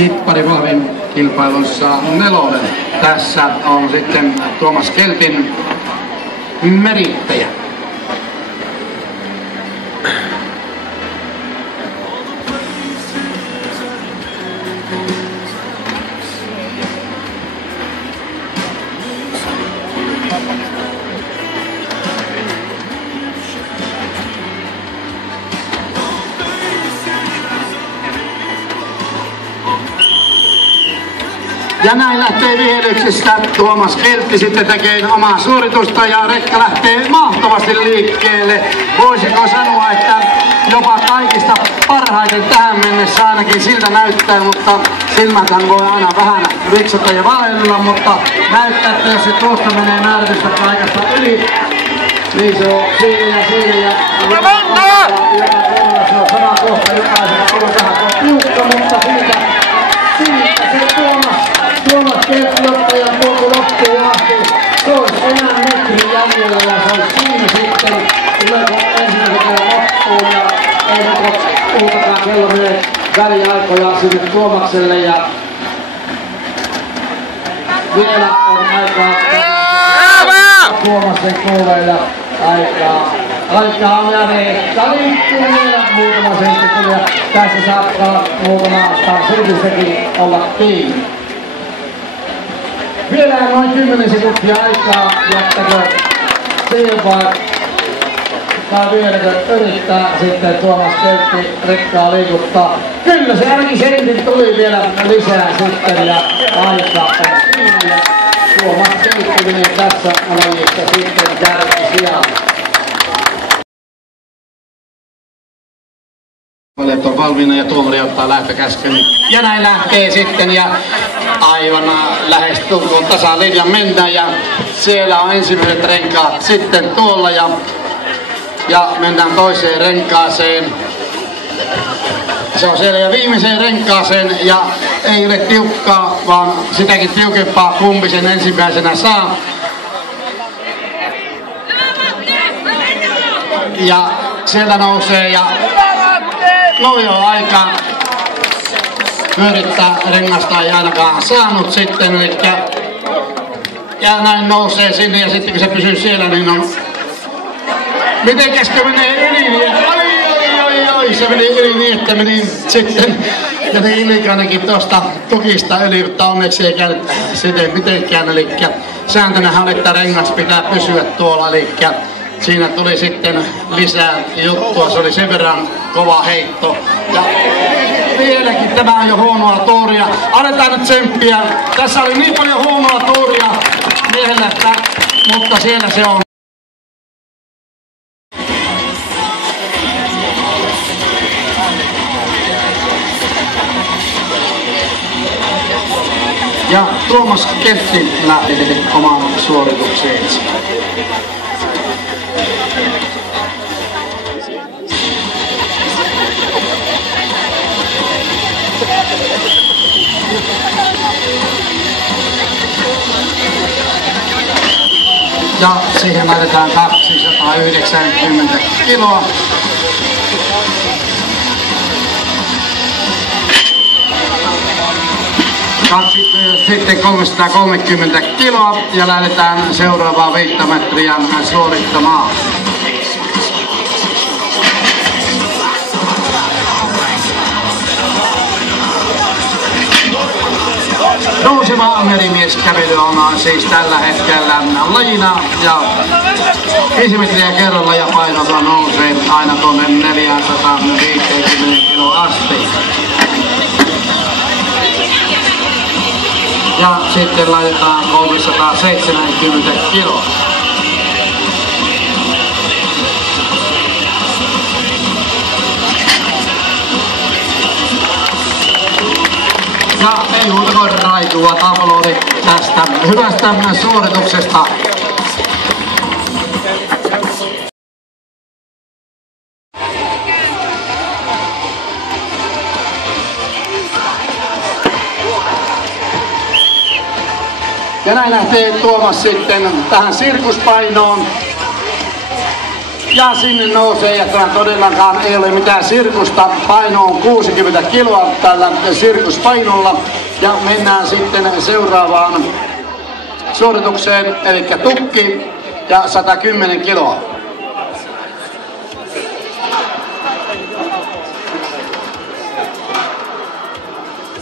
Kipparivolvin kilpailussa 4. Tässä on sitten Tuomas Keltin Merittäjä. Ja näin lähtee vihelyksestä. Tuomas Keltti sitten tekee omaa suoritusta ja rekka lähtee mahtavasti liikkeelle. Voisiko sanoa, että jopa kaikista parhaiten tähän mennessä ainakin siltä näyttää, mutta silmäthän voi aina vähän riksata ja valeilla, mutta näyttää, että jos se tuosta menee määrätystä paikasta yli, niin se on siinä ja siinä ja se on sama kohta jokaisella on vähän tiukka, mutta siitä se Tuomas Keltti ottajan polku loppuun asti. Se olisi enää metrin jäljellä ja se olisi siinä sitten. Tuleeko ensimmäisen kerran loppuun ja ei ole puhutakaan kello menee väliaikoja sinne Tuomakselle ja vielä on aikaa Tuomasen kuuleilla aikaa on jääneet. Tää liikkuu vielä muutama sentti ja tässä saattaa muutama sentissäkin olla kiinni. Vielä noin 10 sekuntia aikaa, jättäkö siihen vai vieläkö yrittää sitten Tuomas Keltti rekkaa liikuttaa. Kyllä se ainakin sentin tuli vielä lisää sitten ja aika on siinä ja Tuomas Keltti menee tässä lajissa sitten kärkisijaan. Valet on valmiina ja tuomari ottaa lähtökäskyn. Ja näin lähtee sitten ja aivan lähestulkoon tasalinjan mennään ja siellä on ensimmäiset renkaat sitten tuolla ja mennään toiseen renkaaseen. Se on siellä ja viimeiseen renkaaseen ja ei ole tiukkaa, vaan sitäkin tiukempaa kumpi sen ensimmäisenä saa. Ja sieltä nousee ja no joo, aika pyörittää rengasta ei ainakaan saanut sitten, elikkä ja näin nousee sinne ja sitten kun se pysyy siellä, niin on miten käskö menee yli, niin oi, se meni yli niin, että meni sitten ja niin Ilikainenkin tuosta tukista yli, mutta onneksi ei käynyt sitten mitenkään, elikkä sääntönähän oli, että rengas pitää pysyä tuolla, elikkä siinä tuli sitten lisää juttua, se oli sen verran kova heitto. Ja vieläkin tämä on jo huonoa tuuria. Aletaan nyt tsemppiä. Tässä oli niin paljon huonoa tuuria miehellä, mutta siellä se on. Ja Tuomas Keltti lähti omaan suoritukseensa. Ja siihen laitetaan 290 kiloa. Sitten 330 kiloa ja lähdetään seuraavaa 5 metriä suorittamaan. Nouseva merimieskävely on siis tällä hetkellä lajina ja 5 metriä kerralla ja painot nousee aina tuonne 450 kiloa asti. Ja sitten laitetaan 370 kiloa. Ja ei muuta kuin raitua aplodit tästä hyvästä suorituksesta. Ja näin lähtee Tuomas sitten tähän sirkuspainoon. Ja sinne nousee, ja tämä todellakaan ei ole mitään sirkusta. Paino on 60 kiloa tällä sirkuspainolla. Ja mennään sitten seuraavaan suoritukseen, eli tukki ja 110 kiloa.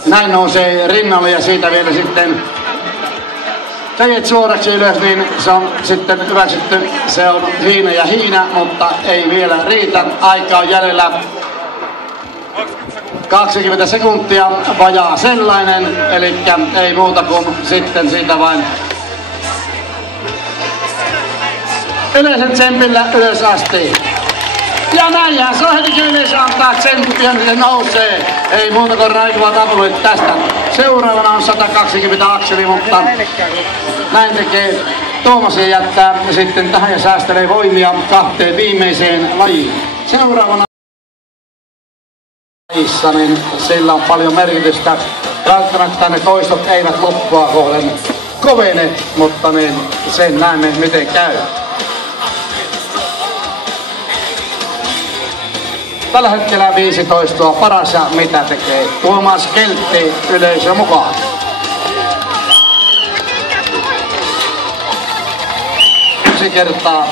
Näin nousee rinnalle ja siitä vielä sitten kädet suoraksi ylös, niin se on sitten hyväksytty. Se on hiina ja hiina, mutta ei vielä riitä. Aika on jäljellä 20 sekuntia, vajaa sellainen, eli ei muuta kuin sitten siitä vain yleisen tsempillä ylös asti. Ja näinhän se on heti yleisö antaa tsemppiä, niin se nousee. Ei muuta kuin raikuvat apulit tästä. Seuraavana on 120 akseli, mutta näin tekee Tuomas ja jättää sitten tähän ja säästelee voimia kahteen viimeiseen lajiin. Seuraavana lajissa, niin sillä on paljon merkitystä. Välttämättä ne toistot eivät loppua kohden kovene, mutta niin sen näemme miten käy. Tällä hetkellä 15 paras ja mitä tekee Tuomas Keltti yleisö mukaan. Yksi kertaa.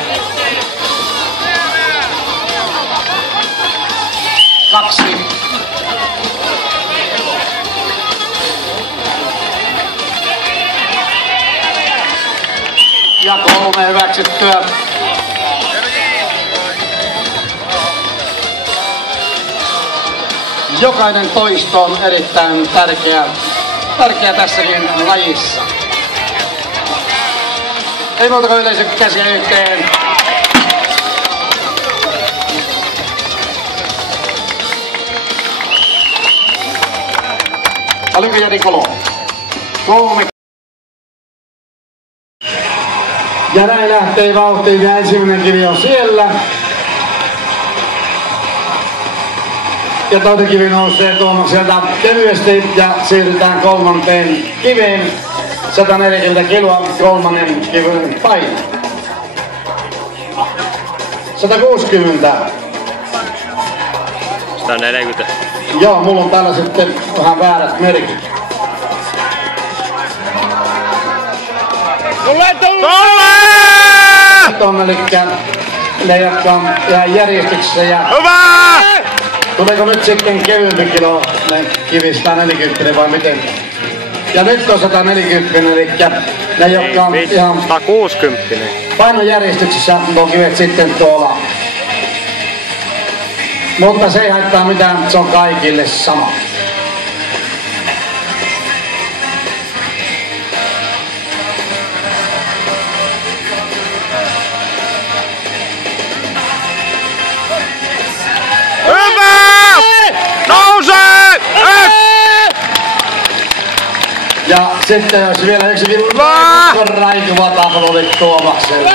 2. Ja 3 hyväksyttyä. Jokainen toisto on erittäin tärkeä tässäkin lajissa. Ei muuta kuin yleisö käsiä yhteen. Oliko Jari Kolo? 3. Ja näin lähtee vauhtiin ja ensimmäinen kivi on siellä. Ja toinen kivi nousee Tuomakselta kevyesti ja siirrytään kolmanteen kiveen. 140 kiloa kolmannen kivyn paino. 160. 140. Joo, mulla on täällä sitten vähän väärät merkit. Tulla! Elikkä ne, jotka on ihan järjestyksessä ja... Hyvä! Tuleeko nyt sitten kevyempi kilo kivi 140 vai miten? Ja nyt on 140, eli ne, jotka on ihan 160. painojärjestyksessä, on kivet sitten tuolla. Mutta se ei haittaa mitään, se on kaikille sama. Ja sitten jos vielä yksi raikuvat aplodit Tuomakselle.